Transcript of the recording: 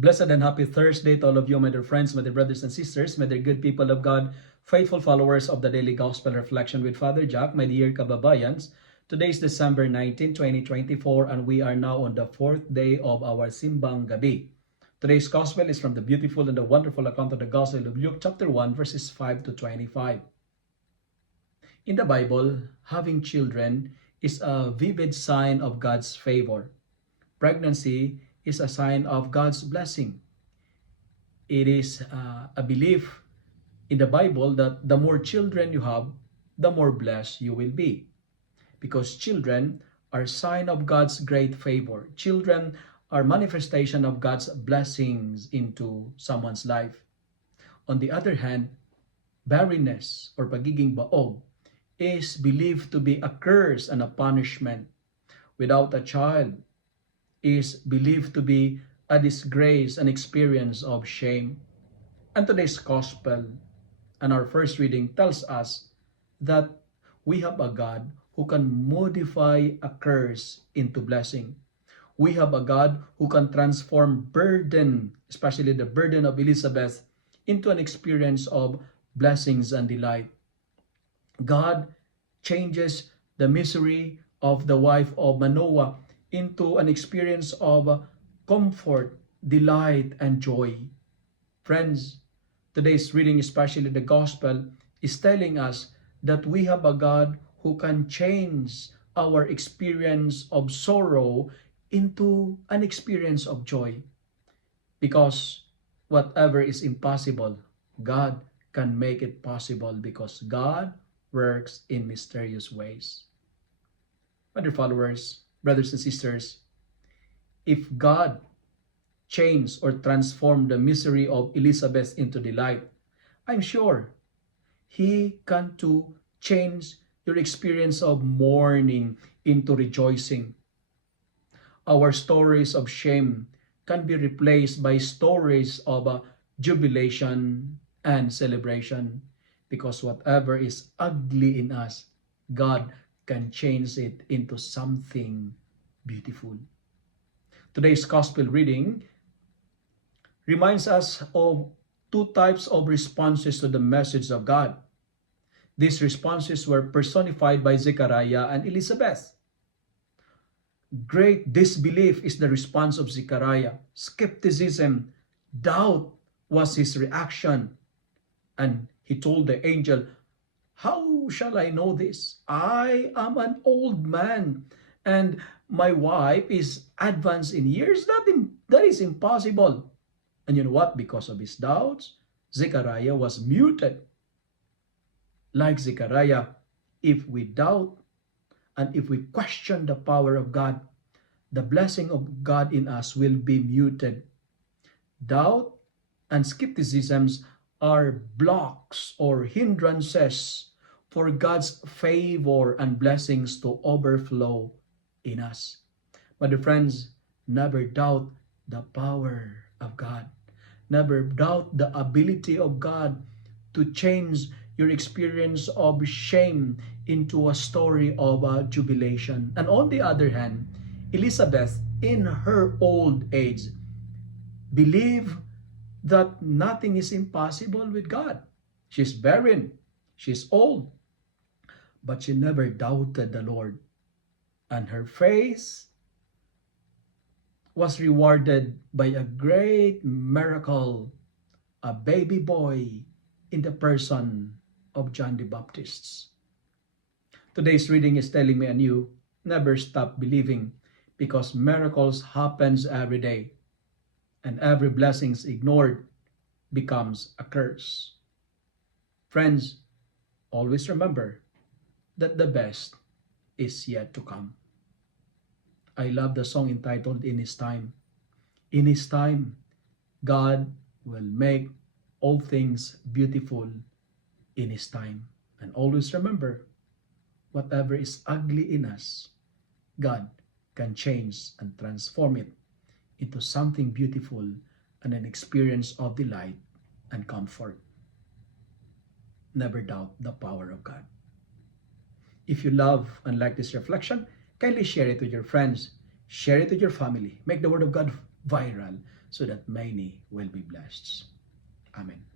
Blessed and happy Thursday to all of you, my dear friends, my dear brothers and sisters, my dear good people of God, faithful followers of the Daily Gospel Reflection with Father Jack, my dear kababayans. Today is December 19, 2024, and we are now on the fourth day of our Simbang Gabi. Today's Gospel is from the beautiful and the wonderful account of the Gospel of Luke chapter 1, verses 5 to 25. In the Bible, having children is a vivid sign of God's favor. Pregnancy is a sign of God's blessing. It is a belief in the Bible that the more children you have, the more blessed you will be. Because children are sign of God's great favor. Children are manifestation of God's blessings into someone's life. On the other hand, barrenness or pagiging baog is believed to be a curse and a punishment. Without a child is believed to be a disgrace, an experience of shame. And today's gospel and our first reading tells us that we have a God who can modify a curse into blessing. We have a God who can transform burden, especially the burden of Elizabeth, into an experience of blessings and delight. God changes the misery of the wife of Manoah into an experience of comfort, delight, and joy. Friends, today's reading, especially the gospel, is telling us that we have a God who can change our experience of sorrow into an experience of joy. Because whatever is impossible, God can make it possible because God works in mysterious ways. My dear followers, brothers and sisters, if God changed or transformed the misery of Elizabeth into delight, I'm sure He can too change your experience of mourning into rejoicing. Our stories of shame can be replaced by stories of jubilation and celebration, because whatever is ugly in us, God can change it into something beautiful. Today's gospel reading reminds us of two types of responses to the message of God. These responses were personified by Zechariah and Elizabeth. Great disbelief is the response of Zechariah. Skepticism, doubt was his reaction. And he told the angel, "How shall I know this? I am an old man and my wife is advanced in years. That is impossible." And you know what? Because of his doubts, Zechariah was muted. Like Zechariah, if we doubt and if we question the power of God, the blessing of God in us will be muted. Doubt and skepticisms are blocks or hindrances for God's favor and blessings to overflow in us. My dear friends, never doubt the power of God. Never doubt the ability of God to change your experience of shame into a story of jubilation. And on the other hand, Elizabeth, in her old age, believed that nothing is impossible with God. She's barren, she's old, but she never doubted the Lord. And her faith was rewarded by a great miracle, a baby boy in the person of John the Baptist. Today's reading is telling me anew, never stop believing, because miracles happens every day. And every blessing ignored becomes a curse. Friends, always remember that the best is yet to come. I love the song entitled "In His Time." In His time, God will make all things beautiful in His time. And always remember, whatever is ugly in us, God can change and transform it into something beautiful and an experience of delight and comfort. Never doubt the power of God. If you love and like this reflection, kindly share it with your friends, share it with your family, make the Word of God viral so that many will be blessed. Amen.